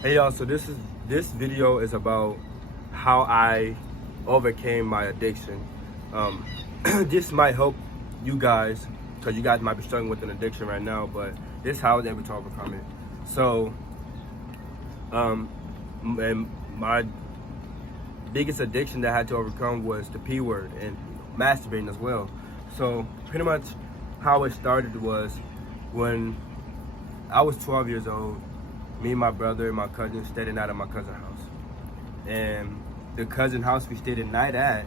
Hey y'all, so this video is about how I overcame my addiction. Um, this might help you guys because you guys might be struggling with an addiction right now, but this is how I was able to overcome it. So, and my biggest addiction that I had to overcome was the P word and masturbating as well. So pretty much how it started was when I was 12 years old. Me and my brother and my cousin stayed the night at my cousin's house. And the cousin house we stayed the night at,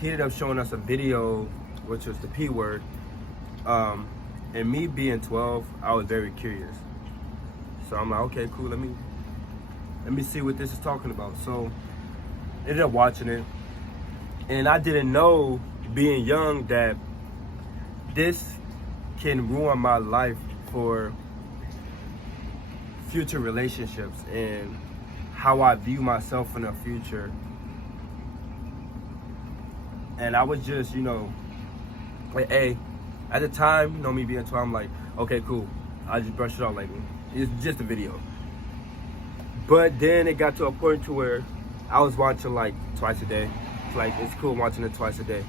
he ended up showing us a video, which was the P word. And me being 12, I was very curious. So I'm like, okay, cool, let me see what this is talking about. So ended up watching it. And I didn't know, being young, that this can ruin my life for future relationships and how I view myself in the future. And I was just, like, hey, at the time, me being 12, I'm like, okay, cool. I just brushed it off like, it's just a video. But then it got to a point to where I was watching like twice a day. Like, it's cool watching it twice a day.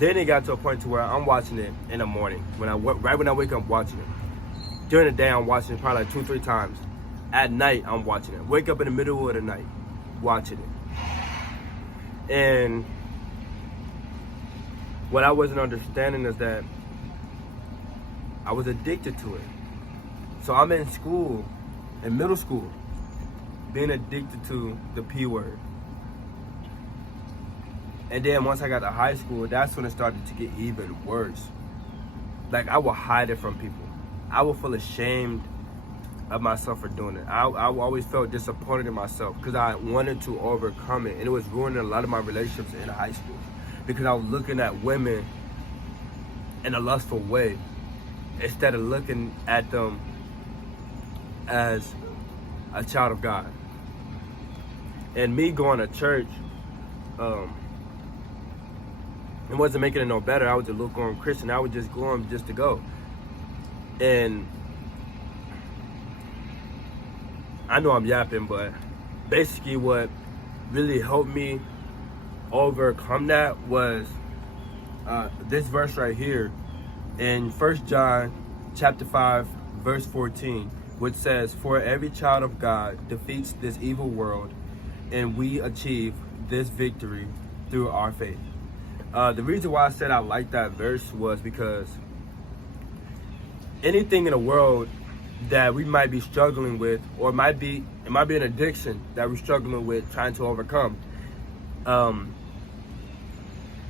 Then it got to a point to where I'm watching it in the morning. Right when I wake up, I'm watching it. During the day, I'm watching it probably like 2-3 times. At night, I'm watching it. Wake up in the middle of the night, watching it. And what I wasn't understanding is that I was addicted to it. So I'm in school, in middle school, being addicted to the P word. And then once I got to high school, that's when it started to get even worse. Like, I would hide it from people. I would feel ashamed of myself for doing it. I always felt disappointed in myself because I wanted to overcome it. And it was ruining a lot of my relationships in high school because I was looking at women in a lustful way instead of looking at them as a child of God. And me going to church, it wasn't making it no better. I was a lukewarm Christian. I was just going just to go. And I know I'm yapping, but basically what really helped me overcome that was this verse right here in 1 John chapter 5, verse 14, which says, "For every child of God defeats this evil world, and we achieve this victory through our faith." The reason why I said I like that verse was because anything in the world that we might be struggling with, or it might be an addiction that we're struggling with trying to overcome,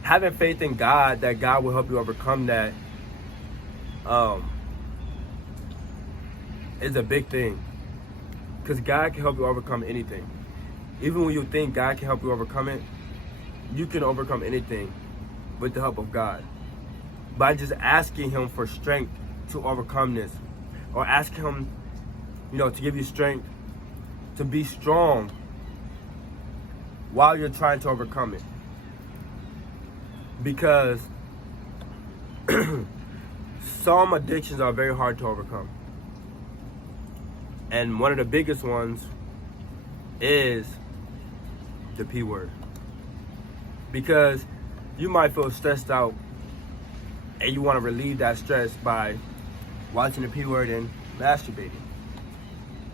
having faith in God that God will help you overcome that is a big thing, because God can help you overcome anything. Even when you think God can help you overcome it, you can overcome anything with the help of God by just asking Him for strength to overcome this, or ask Him, to give you strength to be strong while you're trying to overcome it. Because some addictions are very hard to overcome. And one of the biggest ones is the P word. Because you might feel stressed out and you want to relieve that stress by watching the P word and masturbating.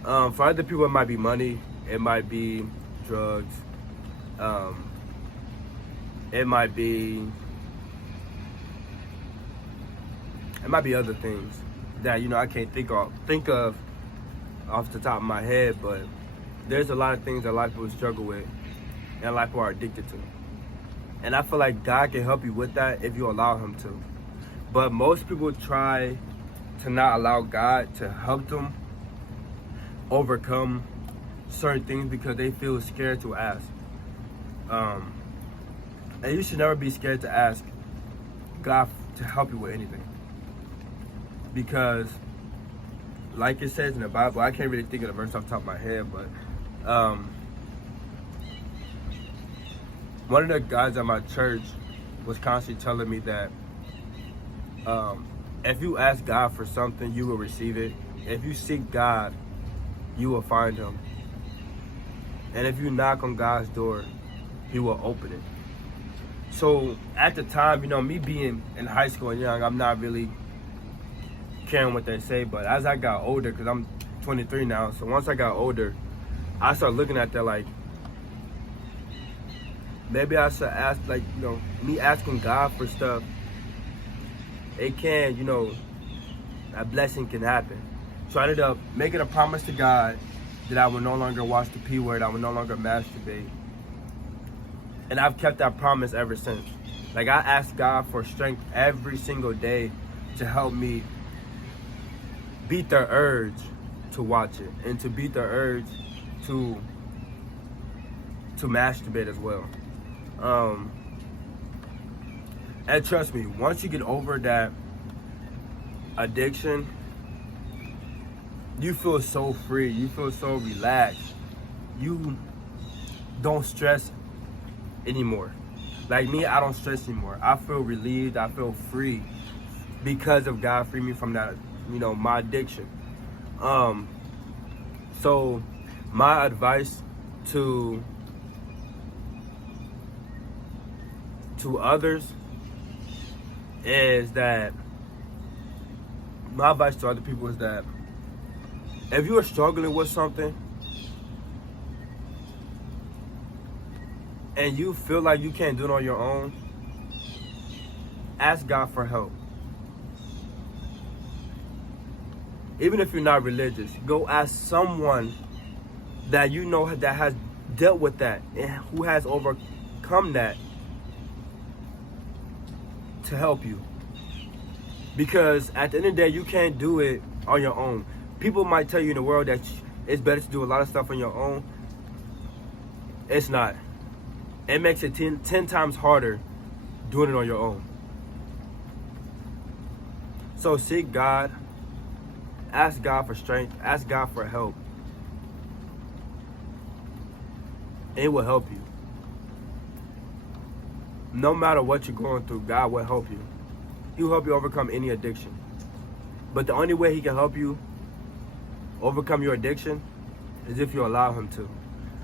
For other people, it might be money, it might be drugs, it might be other things that I can't think of off the top of my head. But there's a lot of things that a lot of people struggle with and a lot of people are addicted to. And I feel like God can help you with that if you allow Him to. But most people try to not allow God to help them overcome certain things because they feel scared to ask. And you should never be scared to ask God to help you with anything. Because, like it says in the Bible, I can't really think of the verse off the top of my head, but one of the guys at my church was constantly telling me that if you ask God for something, you will receive it. If you seek God you will find him. And if you knock on God's door, he will open it. So at the time, me being in high school and young, I'm not really caring what they say. But as I got older, because I'm 23 now, so once I got older, I started looking at that like, maybe I should ask, like, me asking God for stuff, it can, a blessing can happen. So I ended up making a promise to God that I would no longer watch the P word, I would no longer masturbate. And I've kept that promise ever since. Like, I ask God for strength every single day to help me beat the urge to watch it and to beat the urge to masturbate as well. And trust me, once you get over that addiction, you feel so free, you feel so relaxed. You don't stress anymore. Like me, I don't stress anymore. I feel relieved, I feel free because of God freed me from that, my addiction. So my advice to others is that, my advice to other people is that if you are struggling with something and you feel like you can't do it on your own, ask God for help. Even if you're not religious, go ask someone that that has dealt with that and who has overcome that to help you. Because at the end of the day, you can't do it on your own. People might tell you in the world that it's better to do a lot of stuff on your own. It's not. It makes it 10 times harder doing it on your own. So seek God. Ask God for strength. Ask God for help. It will help you. No matter what you're going through, God will help you. He will help you overcome any addiction. But the only way he can help you overcome your addiction is if you allow him to.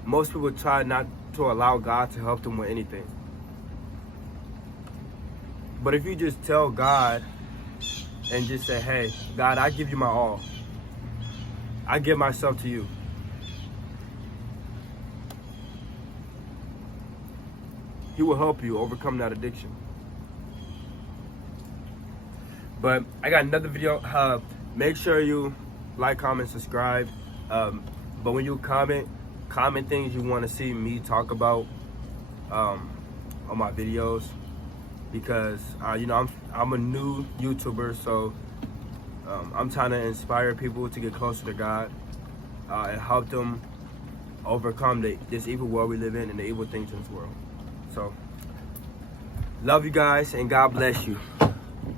Most people try not to allow God to help them with anything. But if you just tell God and just say, hey, God, I give you my all. I give myself to you. He will help you overcome that addiction. But I got another video. Make sure you like, comment, subscribe. But when you comment things you want to see me talk about on my videos, because I'm a new YouTuber, so I'm trying to inspire people to get closer to God and help them overcome this evil world we live in and the evil things in this world. So, love you guys and God bless you.